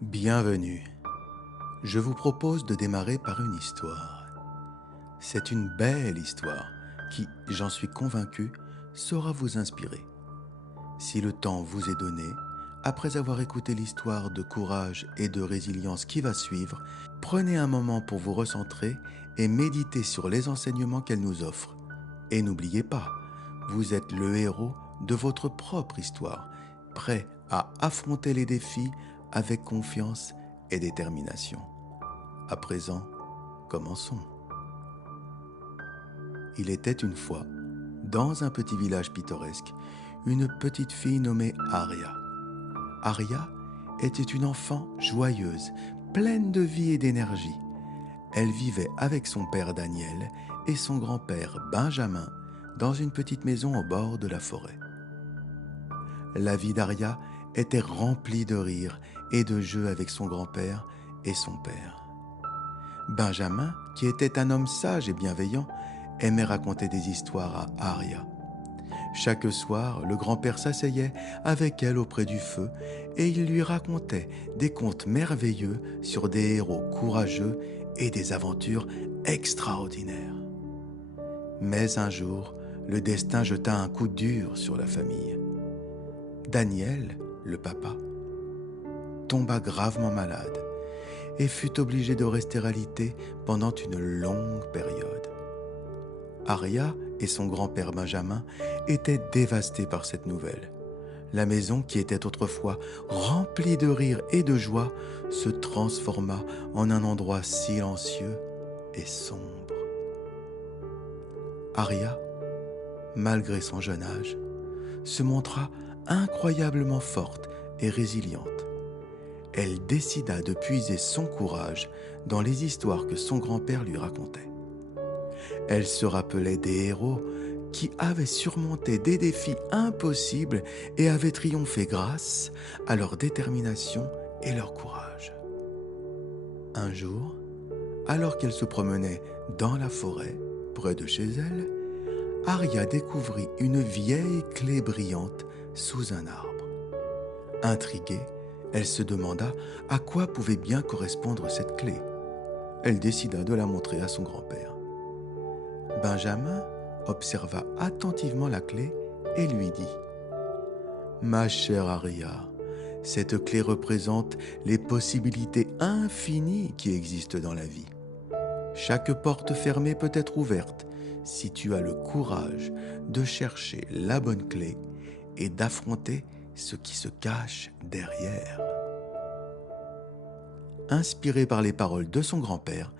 Bienvenue. Je vous propose de démarrer par une histoire. C'est une belle histoire qui, j'en suis convaincu, saura vous inspirer. Si le temps vous est donné, après avoir écouté l'histoire de courage et de résilience qui va suivre, prenez un moment pour vous recentrer et méditer sur les enseignements qu'elle nous offre. Et n'oubliez pas, vous êtes le héros de votre propre histoire, prêt à affronter les défis avec confiance et détermination. À présent, commençons. Il était une fois, dans un petit village pittoresque, une petite fille nommée Aria. Aria était une enfant joyeuse, pleine de vie et d'énergie. Elle vivait avec son père Daniel et son grand-père Benjamin dans une petite maison au bord de la forêt. La vie d'Aria était remplie de rires et de jeux avec son grand-père et son père. Benjamin, qui était un homme sage et bienveillant, aimait raconter des histoires à Aria. Chaque soir, le grand-père s'asseyait avec elle auprès du feu et il lui racontait des contes merveilleux sur des héros courageux et des aventures extraordinaires. Mais un jour, le destin jeta un coup dur sur la famille. Daniel, le papa, tomba gravement malade et fut obligé de rester alité pendant une longue période. Aria et son grand-père Benjamin étaient dévastés par cette nouvelle. La maison, qui était autrefois remplie de rire et de joie, se transforma en un endroit silencieux et sombre. Aria, malgré son jeune âge, se montra incroyablement forte et résiliente. Elle décida de puiser son courage dans les histoires que son grand-père lui racontait. Elle se rappelait des héros qui avaient surmonté des défis impossibles et avaient triomphé grâce à leur détermination et leur courage. Un jour, alors qu'elle se promenait dans la forêt, près de chez elle, Aria découvrit une vieille clé brillante sous un arbre. Intriguée, elle se demanda à quoi pouvait bien correspondre cette clé. Elle décida de la montrer à son grand-père. Benjamin observa attentivement la clé et lui dit « Ma chère Aria, cette clé représente les possibilités infinies qui existent dans la vie. Chaque porte fermée peut être ouverte si tu as le courage de chercher la bonne clé et d'affronter ce qui se cache derrière. » Inspirée par les paroles de son grand-père,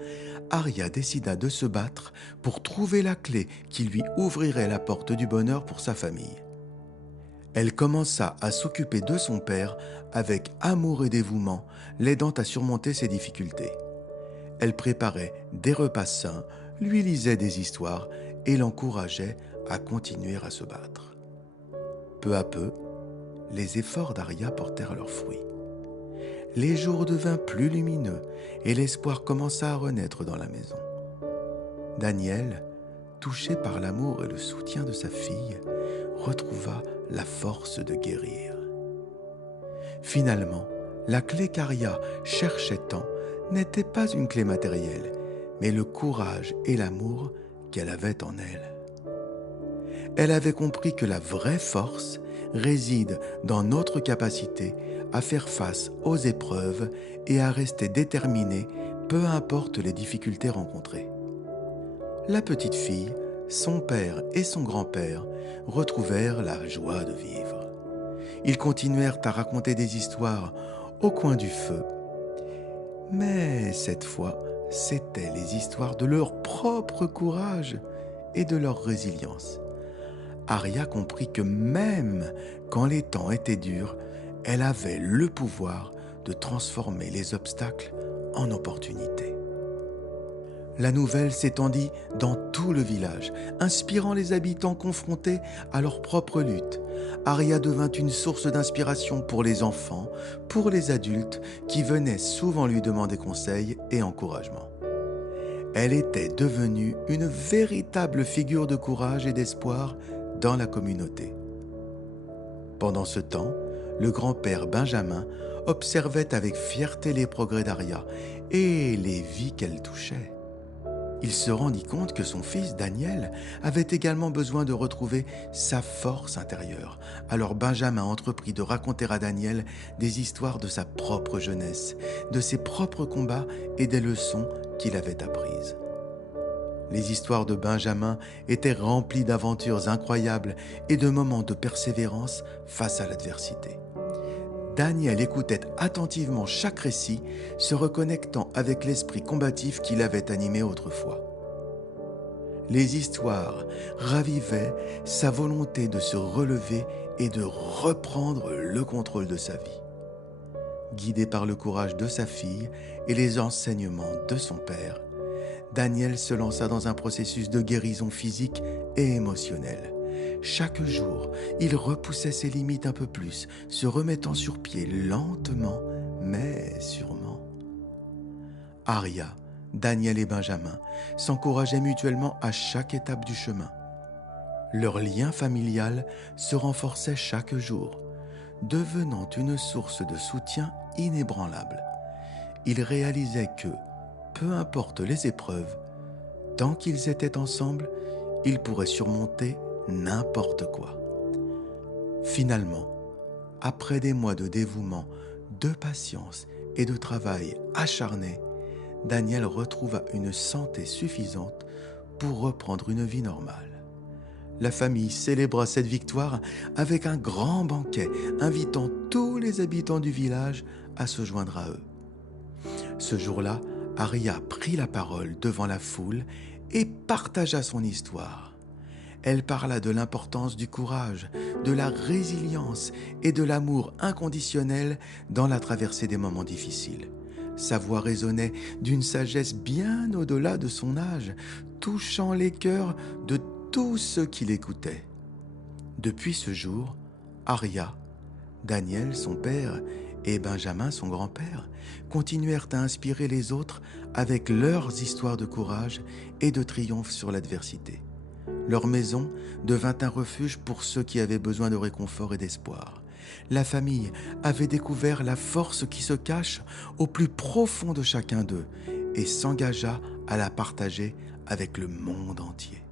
Aria décida de se battre pour trouver la clé qui lui ouvrirait la porte du bonheur pour sa famille. Elle commença à s'occuper de son père avec amour et dévouement, l'aidant à surmonter ses difficultés. Elle préparait des repas sains, lui lisait des histoires et l'encourageait à continuer à se battre. Peu à peu, les efforts d'Aria portèrent leurs fruits. Les jours devinrent plus lumineux et l'espoir commença à renaître dans la maison. Daniel, touché par l'amour et le soutien de sa fille, retrouva la force de guérir. Finalement, la clé qu'Aria cherchait tant n'était pas une clé matérielle, mais le courage et l'amour qu'elle avait en elle. Elle avait compris que la vraie force réside dans notre capacité à faire face aux épreuves et à rester déterminée, peu importe les difficultés rencontrées. La petite fille, son père et son grand-père retrouvèrent la joie de vivre. Ils continuèrent à raconter des histoires au coin du feu. Mais cette fois, c'étaient les histoires de leur propre courage et de leur résilience. Aria comprit que même quand les temps étaient durs, elle avait le pouvoir de transformer les obstacles en opportunités. La nouvelle s'étendit dans tout le village, inspirant les habitants confrontés à leur propre lutte. Aria devint une source d'inspiration pour les enfants, pour les adultes qui venaient souvent lui demander conseil et encouragement. Elle était devenue une véritable figure de courage et d'espoir dans la communauté. Pendant ce temps, le grand-père Benjamin observait avec fierté les progrès d'Aria et les vies qu'elle touchait. Il se rendit compte que son fils Daniel avait également besoin de retrouver sa force intérieure. Alors Benjamin entreprit de raconter à Daniel des histoires de sa propre jeunesse, de ses propres combats et des leçons qu'il avait apprises. Les histoires de Benjamin étaient remplies d'aventures incroyables et de moments de persévérance face à l'adversité. Daniel écoutait attentivement chaque récit, se reconnectant avec l'esprit combatif qui l'avait animé autrefois. Les histoires ravivaient sa volonté de se relever et de reprendre le contrôle de sa vie. Guidé par le courage de sa fille et les enseignements de son père, Daniel se lança dans un processus de guérison physique et émotionnelle. Chaque jour, il repoussait ses limites un peu plus, se remettant sur pied lentement, mais sûrement. Aria, Daniel et Benjamin s'encourageaient mutuellement à chaque étape du chemin. Leur lien familial se renforçait chaque jour, devenant une source de soutien inébranlable. Ils réalisaient que, peu importe les épreuves, tant qu'ils étaient ensemble, ils pourraient surmonter n'importe quoi. Finalement, après des mois de dévouement, de patience et de travail acharné, Daniel retrouva une santé suffisante pour reprendre une vie normale. La famille célébra cette victoire avec un grand banquet, invitant tous les habitants du village à se joindre à eux. Ce jour-là, Aria prit la parole devant la foule et partagea son histoire. Elle parla de l'importance du courage, de la résilience et de l'amour inconditionnel dans la traversée des moments difficiles. Sa voix résonnait d'une sagesse bien au-delà de son âge, touchant les cœurs de tous ceux qui l'écoutaient. Depuis ce jour, Aria, Daniel, son père, et Benjamin, son grand-père, continuèrent à inspirer les autres avec leurs histoires de courage et de triomphe sur l'adversité. Leur maison devint un refuge pour ceux qui avaient besoin de réconfort et d'espoir. La famille avait découvert la force qui se cache au plus profond de chacun d'eux et s'engagea à la partager avec le monde entier.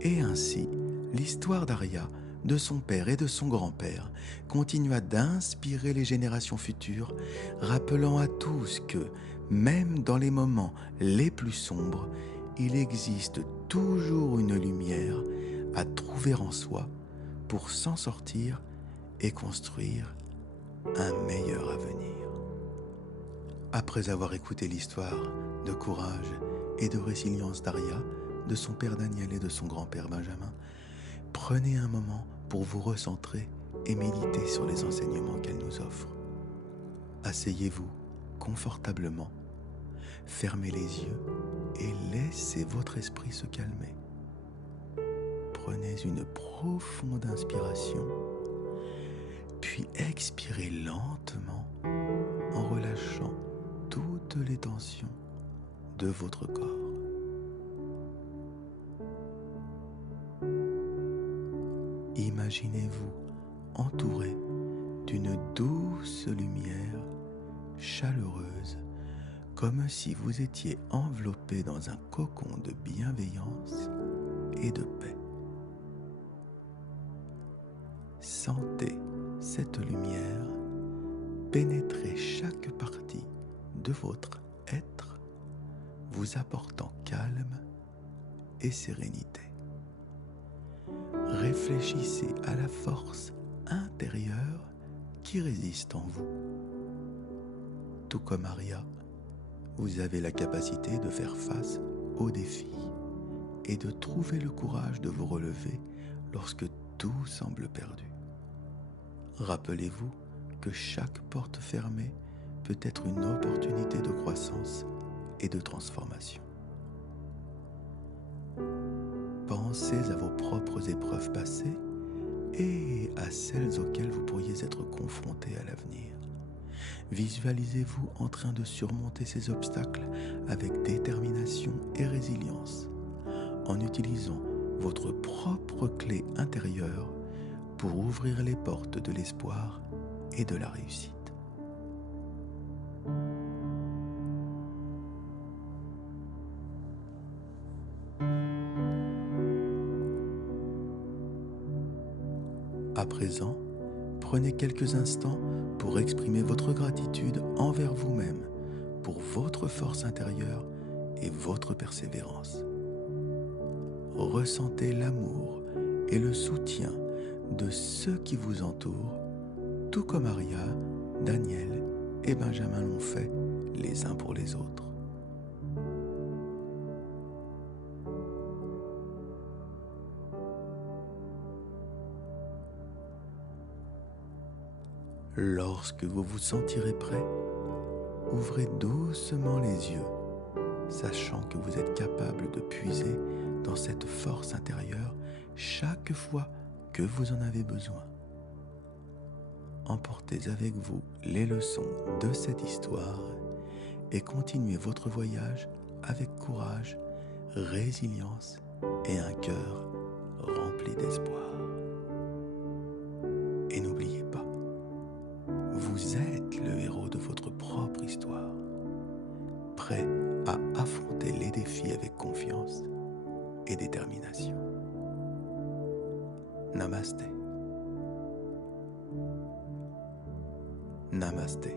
Et ainsi, l'histoire d'Aria, de son père et de son grand-père, continua d'inspirer les générations futures, rappelant à tous que, même dans les moments les plus sombres, il existe toujours une lumière à trouver en soi pour s'en sortir et construire un meilleur avenir. Après avoir écouté l'histoire de courage et de résilience d'Aria, de son père Daniel et de son grand-père Benjamin, prenez un moment pour vous recentrer et méditer sur les enseignements qu'elle nous offre. Asseyez-vous confortablement, fermez les yeux et laissez votre esprit se calmer. Prenez une profonde inspiration, puis expirez lentement en relâchant toutes les tensions de votre corps. Imaginez-vous entouré d'une douce lumière chaleureuse, comme si vous étiez enveloppé dans un cocon de bienveillance et de paix. Sentez cette lumière pénétrer chaque partie de votre être, vous apportant calme et sérénité. Réfléchissez à la force intérieure qui résiste en vous. Tout comme Aria, vous avez la capacité de faire face aux défis et de trouver le courage de vous relever lorsque tout semble perdu. Rappelez-vous que chaque porte fermée peut être une opportunité de croissance et de transformation. Pensez à vos propres épreuves passées et à celles auxquelles vous pourriez être confrontés à l'avenir. Visualisez-vous en train de surmonter ces obstacles avec détermination et résilience, en utilisant votre propre clé intérieure pour ouvrir les portes de l'espoir et de la réussite. À présent, prenez quelques instants pour exprimer votre gratitude envers vous-même, pour votre force intérieure et votre persévérance. Ressentez l'amour et le soutien de ceux qui vous entourent, tout comme Aria, Daniel et Benjamin l'ont fait les uns pour les autres. Lorsque vous vous sentirez prêt, ouvrez doucement les yeux, sachant que vous êtes capable de puiser dans cette force intérieure chaque fois que vous en avez besoin. Emportez avec vous les leçons de cette histoire et continuez votre voyage avec courage, résilience et un cœur rempli d'espoir. Et n'oubliez pas, vous êtes le héros de votre propre histoire, prêt à affronter les défis avec confiance et détermination. Namasté. Namasté.